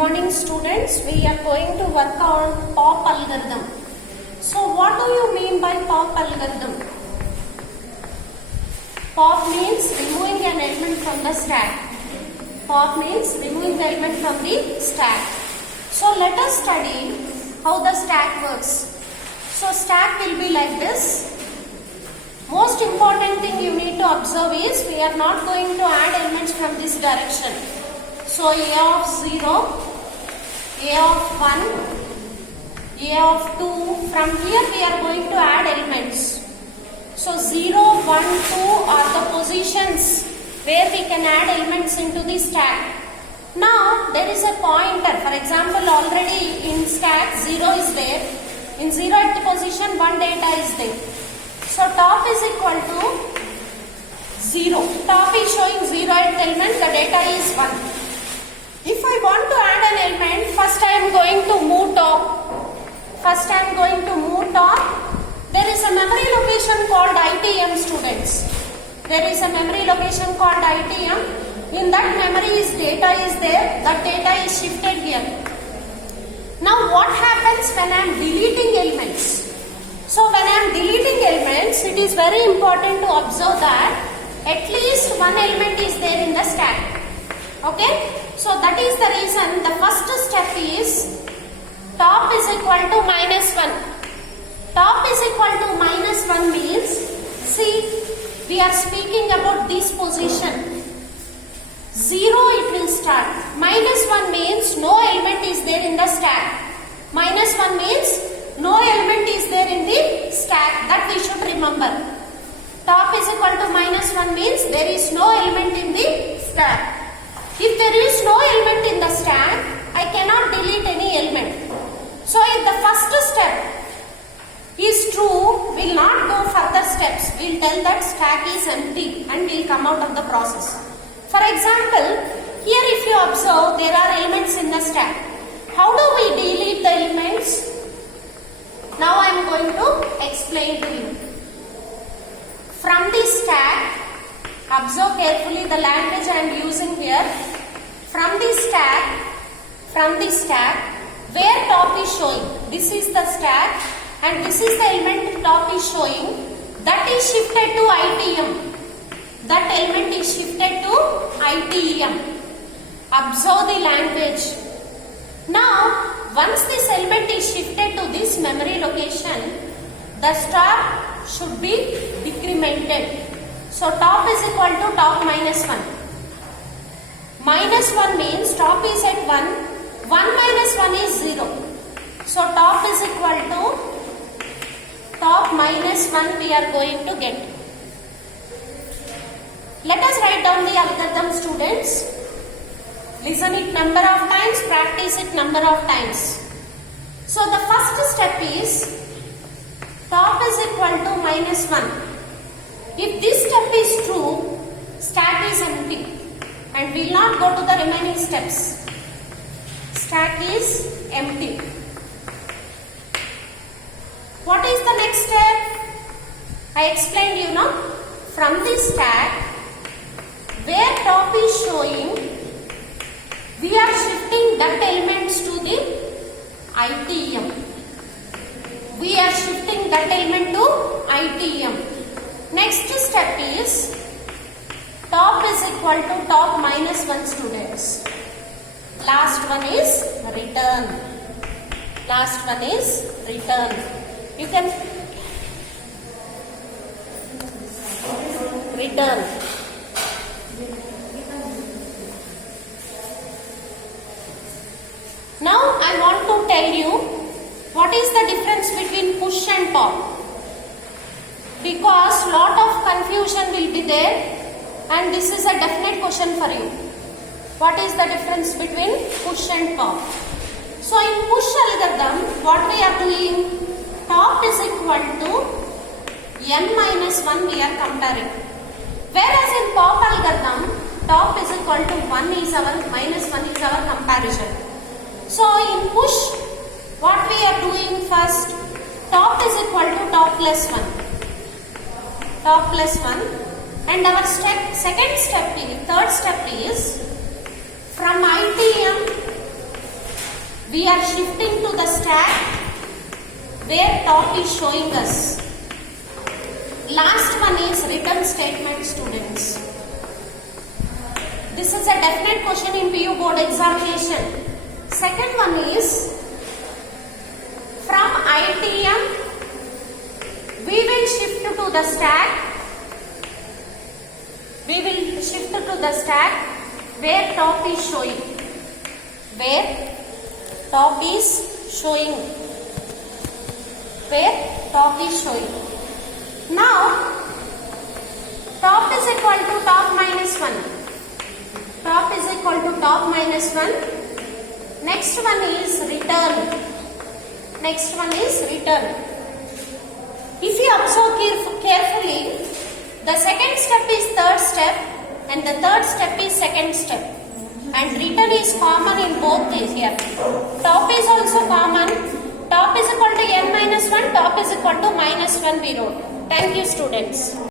morning students, we are going to work on POP algorithm. So what do you mean by POP algorithm? POP means removing an element from the stack. POP means removing the element from the stack. So let us study how the stack works. So stack will be like this. Most important thing you need to observe is we are not going to add elements from this direction. So A of 0, A of 1, A of 2, from here we are going to add elements. So 0, 1, 2 are the positions where we can add elements into the stack. Now there is a pointer. For example, already in stack 0 is there. In 0 at the position 1 data is there. So top is equal to 0. Top is showing 0 at element, the data is 1. If I want to add an element, first I am going to move top. There is a memory location called ITM, students. There is a memory location called ITM. In that memory data is there. That data is shifted here. Now what happens when I am deleting elements? So when I am deleting elements, it is very important to observe that at least one element is there in the stack. Okay? So that is the reason the first step is top is equal to minus 1. Top is equal to minus 1 means, see, we are speaking about this position. 0 it will start. Minus 1 means no element is there in the stack. Minus 1 means no element is there in the stack. That we should remember. Top is equal to minus 1 means there is no element in the stack. If there is no element in the stack, I cannot delete any element. So if the first step is true, we will not go further steps. We will tell that stack is empty and we will come out of the process. For example, here if you observe, there are elements in the stack. How do we delete the elements? Now I am going to explain to you. From the stack, observe carefully the language I am using here. From the stack, where top is showing, this is the stack and this is the element top is showing, that is shifted to ITM. That element is shifted to ITM. Observe the language. Now, once this element is shifted to this memory location, the star should be decremented. So top is equal to top minus 1. Minus 1 means top is at 1. 1 minus 1 is 0. So top is equal to top minus 1 we are going to get. Let us write down the algorithm, students. Listen it number of times, practice it number of times. So the first step is top is equal to minus 1. If this step is true, stack is empty and we will not go to the remaining steps. Stack is empty. What is the next step? I explained you know. From this stack, where top is showing, we are shifting that elements to the ITM. We are shifting that element to ITM. Next step is top is equal to top minus 1, students. Last one is return. Last one is return. You can return. Now I want to tell you what is the difference between push and pop. Because lot of confusion will be there and this is a definite question for you. What is the difference between push and pop? So in push algorithm, what we are doing, top is equal to n minus 1 we are comparing. Whereas in pop algorithm, top is equal to 1 is our minus 1 is our comparison. So in push, what we are doing first, top is equal to top plus 1. Top plus 1 and our third step is from ITM we are shifting to the stack where top is showing us. Last one is written statement, students. This is a definite question in PU board examination. Second one is from ITM we will shift to the stack. We will shift to the stack where top is showing. Where top is showing. Where top is showing. Now top is equal to top minus 1. Top is equal to top minus 1. Next one is return. Next one is return. If you observe carefully, the second step is third step and the third step is second step. And return is common in both these here. Top is also common. Top is equal to n minus 1. Top is equal to minus 1 we wrote. Thank you, students.